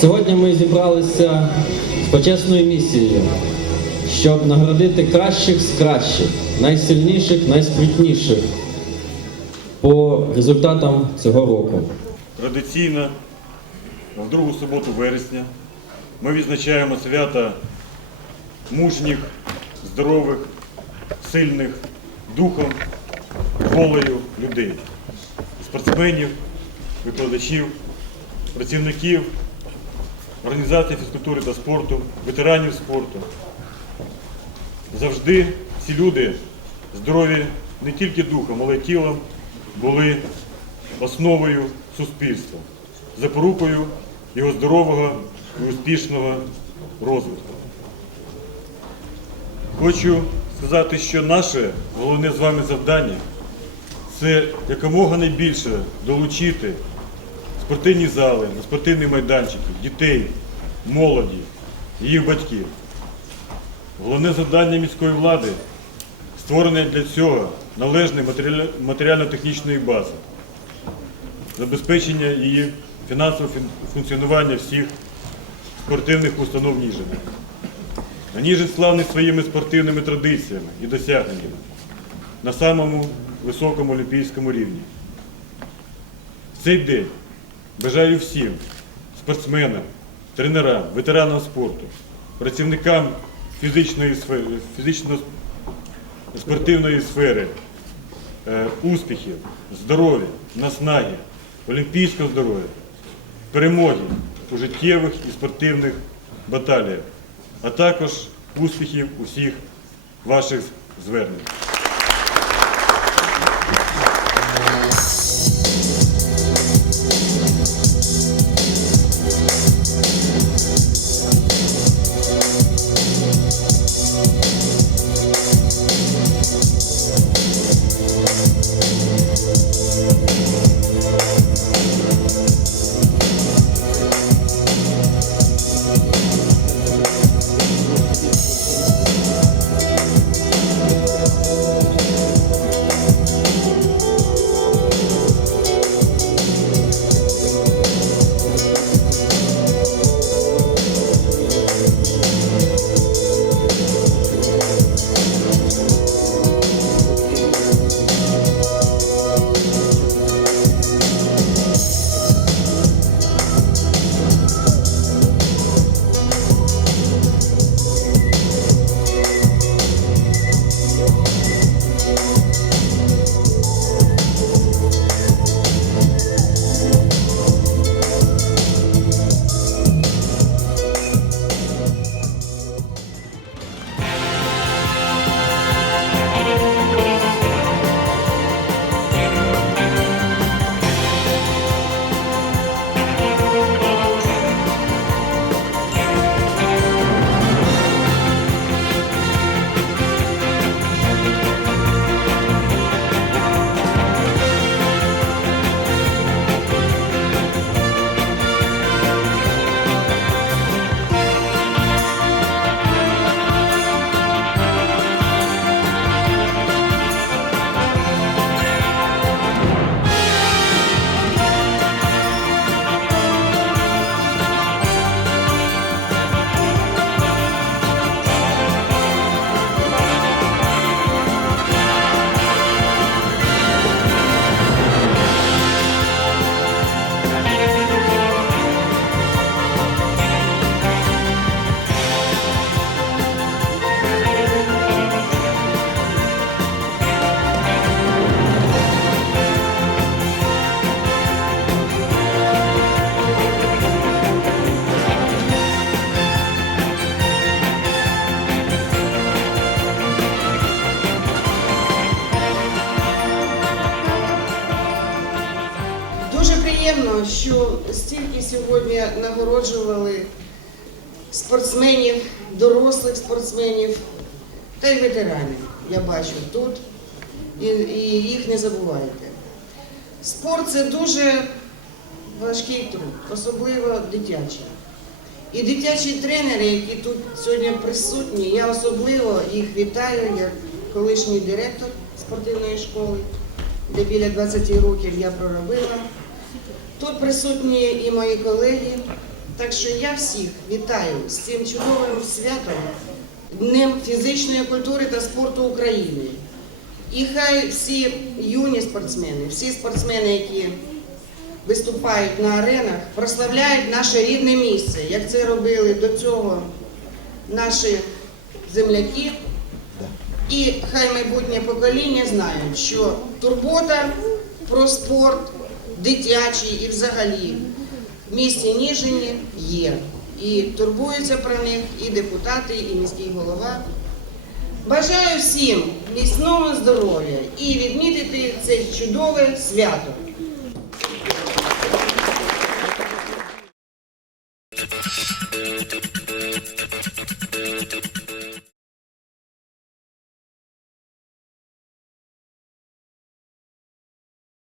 Сьогодні ми зібралися з почесною місією, щоб наградити кращих з кращих, найсильніших, найспритніших по результатам цього року. Традиційно в другу суботу вересня ми відзначаємо свята мужніх, здорових, сильних духом, волею людей, спортсменів, викладачів, працівників організації фізкультури та спорту, ветеранів спорту. Завжди ці люди здорові не тільки духом, але й тілом були основою суспільства, запорукою його здорового і успішного розвитку. Хочу сказати, що наше головне з вами завдання це якомога найбільше долучити спортивні зали, спортивні майданчики, дітей, молоді, їх батьків. Головне завдання міської влади створення для цього належної матеріально- матеріально-технічної бази, забезпечення її фінансового функціонування всіх спортивних установ Ніжина. А Ніжин славний своїми спортивними традиціями і досягненнями на самому високому олімпійському рівні. В цей день бажаю всім спортсменам, тренерам, ветеранам спорту, працівникам фізичної сфери, фізично-спортивної сфери е, успіхів, здоров'я, наснаги, олімпійського здоров'я, перемоги у життєвих і спортивних баталіях, а також успіхів усіх ваших звернень. Що стільки сьогодні нагороджували спортсменів, дорослих спортсменів та й ветеранів. Я бачу тут і, їх не забувайте. Спорт це дуже важкий труд, особливо дитячий. І дитячі тренери, які тут сьогодні присутні, я особливо їх вітаю як колишній директор спортивної школи. де біля 20 років я проробила. Тут присутні і мої колеги. Так що я всіх вітаю з цим чудовим святом, Днем фізичної культури та спорту України. І хай всі юні спортсмени, всі спортсмени, які виступають на аренах, прославляють наше рідне місце, як це робили до цього наші земляки. І хай майбутнє покоління знають, що турбота про спорт дитячі і взагалі в місті Ніжині є. І турбуються про них і депутати, і міський голова. Бажаю всім міцного здоров'я і відмітити це чудове свято.